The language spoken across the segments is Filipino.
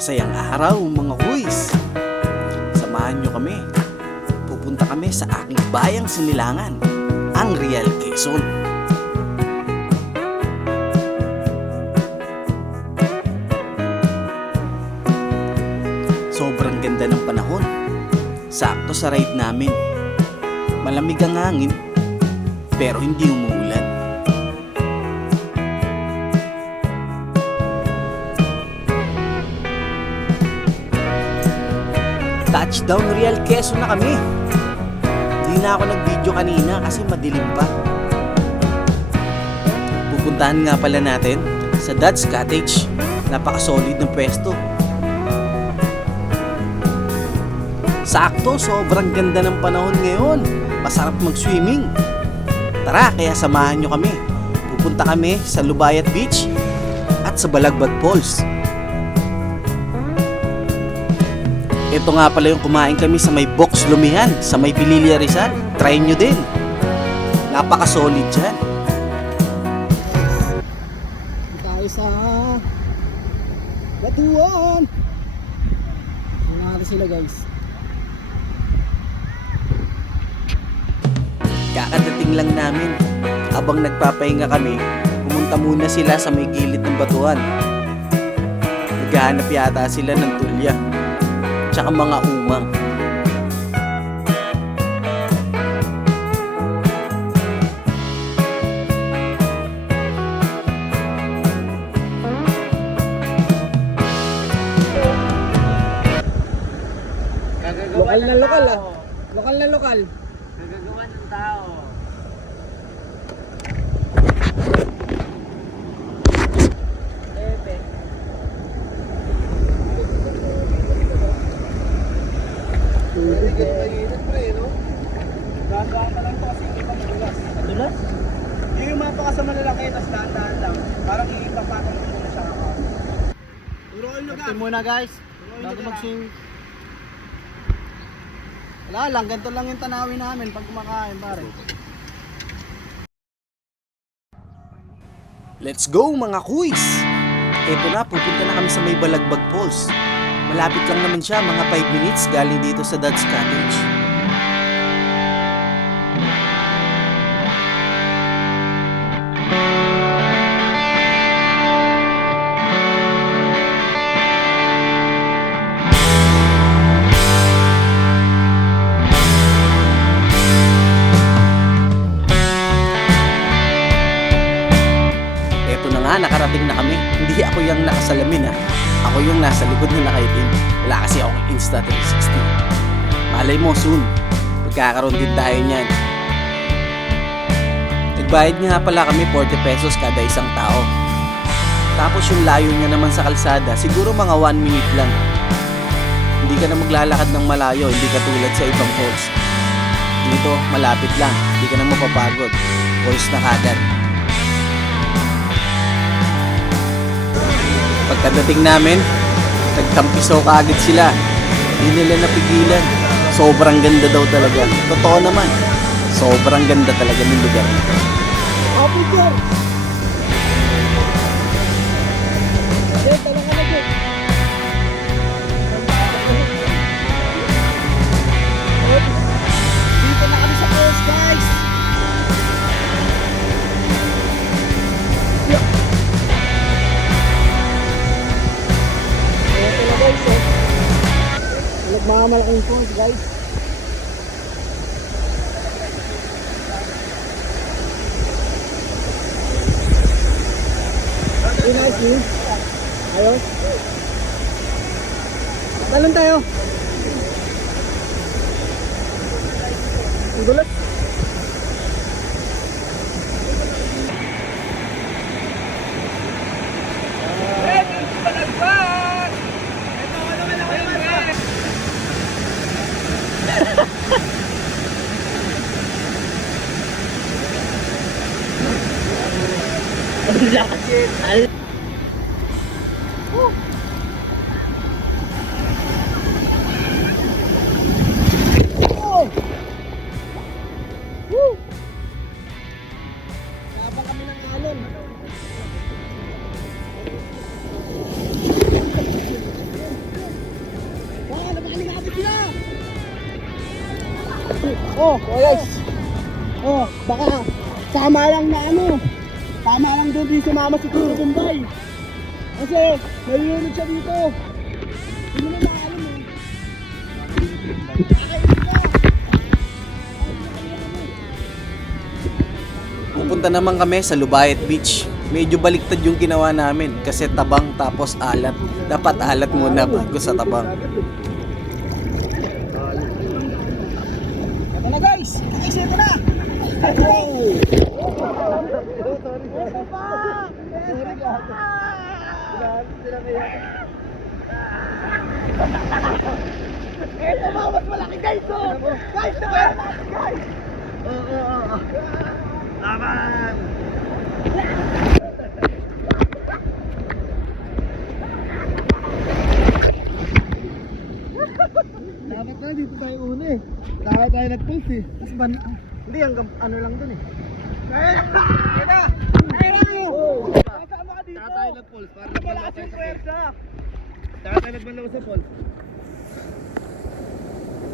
Masayang araw mga kuys. Samahan nyo kami. Pupunta kami sa aking bayang Sinilangan, ang Real Quezon. Sobrang ganda ng panahon. Sakto sa ride namin. Malamig ang hangin, pero hindi umuulan. Touchdown Real Quezon na kami. Hindi na ako nag-video kanina kasi madilim pa. Pupuntahan nga pala natin sa Dad's Cottage. Napaka-solid ng pwesto. Sakto, sobrang ganda ng panahon ngayon. Masarap mag-swimming. Tara, kaya samahan nyo kami. Pupunta kami sa Lubayat Beach at sa Balagbag Falls. Ito nga pala yung kumain kami sa may Box Lumihan, sa may Pililla Rizal. Try nyo din. Napaka-solid dyan. Tayo sa Batuan. Tingnan natin sila guys. Kakadating lang namin. Habang nagpapahinga kami, pumunta muna sila sa may gilid ng batuan. Naghahanap yata sila ng tulya tsaka mga umang. Lokal na lokal ah. Lokal na lokal. Gagagawa ng tao. Madulas? Yung mapaka sa malalaki, tapos dahan-dahan lang. Parang ipapatong mo muna siya ako. Turuan nyo Ito muna guys. Bago mag-swing. Wala lang, ganito lang yung tanawin namin pag kumakain pare. Let's go mga kuys! Ito na, pupunta na kami sa may Balagbag Falls. Malapit lang naman siya, mga 5 minutes galing dito sa Dad's Cottage. Nakarating na kami. Hindi ako yung nakasalamin ha. Ako yung nasa likod na nakaitim. Wala kasi akong Insta360. Malay mo soon, magkakaroon din tayo niyan. Nagbayad nga pala kami 40 pesos kada isang tao. Tapos yung layo niya naman sa kalsada, siguro mga 1 minute lang. Hindi ka na maglalakad ng malayo, hindi katulad sa ibang falls. Dito, malapit lang. Hindi ka na mapapagod. Falls na kagad. Pagkadating namin, nagtampiso kaagad sila. Hindi nila napigilan. Sobrang ganda daw talaga. Totoo naman. Sobrang ganda talaga ng lugar. Happy Jar! Jet, tala ka na Jet. Dito na kami sa falls guys. Nagmamalaking falls guys. Very nice view. Ayos. Talon tayo. Ang gulat. Habang kami ng alon. Oh, guys. Oh, baka tama lang na ano. Tama lang doon din sumama si Kuya Kumbay. Kasi nalulunod siya dito. Hindi mo na alam eh. Pupunta naman kami sa Lubayet Beach. Medyo baliktad yung ginawa namin kasi tabang tapos alat. Dapat alat muna bago sa tabang. Ito na guys! Guys, ito na! Ito ba? Mas malaki guys! Guys! Guys! Oo. Laban! Dapat na dito tayo una eh. Dapat tayo nag-pulse eh. Mas ban... Hindi, hanggang ano lang dun eh. Kaya na! Kasama ka dito! Saka tayo nag-pulse. Para malakas yung pwersa. Saka tayo nagbanlaw sa pulse.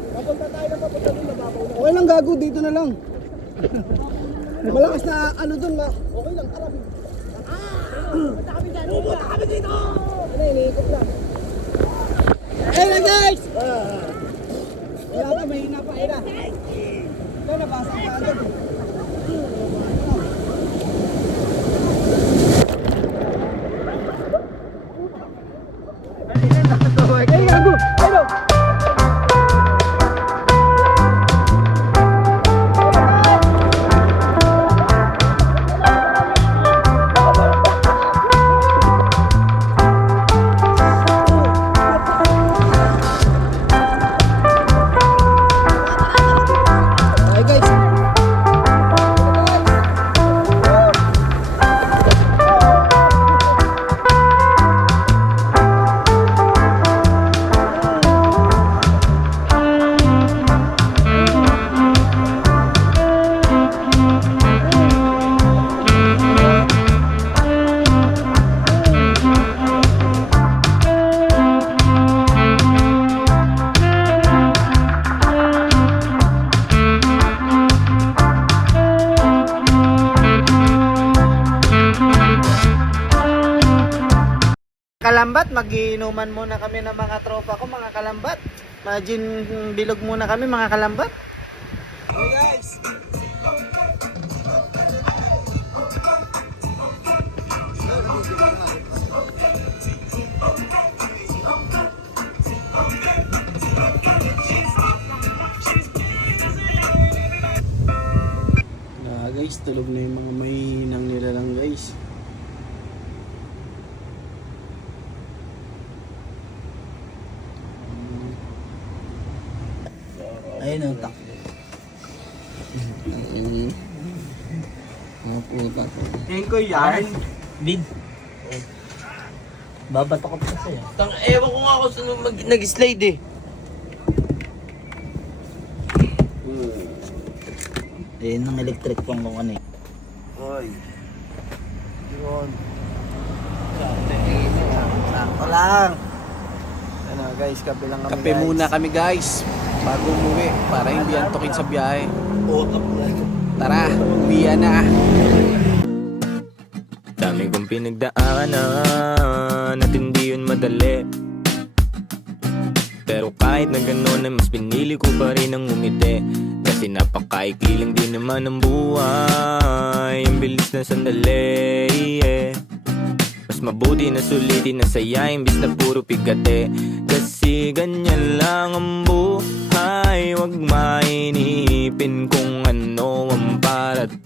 Papunta tayo na papunta dun, nababaw na. Okay lang gago, dito na lang. Malakas na ano dun, okay lang, tara. Pupunta kami dyan! Pupunta kami dito! Ano, iniikot lang. Hey na guys! Wala ka, mahina pa, ina. Ito, nabasa ka agad. Hey, gago! Hello! Hey guys! Kalambat, magiinuman muna kami ng mga tropa ko, mga kalambat. Imagine bilog muna kami, mga kalambat. Hey guys! Guys, tulog na yung mga may hinang nila lang guys. Ayun ang tak. Mga puta ko. Yan ko yan. Bid. Babato ko pa kasi. Ewan ko nga ako saan nag-slide eh. Ayun ang electric pang kung ano eh. Hoy. Yun. Sakto lang. Ano guys, kape lang kami Kape guys. muna kami guys bago umuwi para hindi antukin sa biyahe. Tara, uwian na. Dami kong pinagdaanan at hindi yun madali. Pero kahit na gano'n ay mas pinili ko pa rin ang umiti. Kasi napakaikli lang din naman ang buhay. Ang bilis na sandali, yeah. Mas mabuti na sulitin na saya imbis na puro pigate. Kasi ganyan lang ang buhay. Huwag mainipin kung ano ang parating.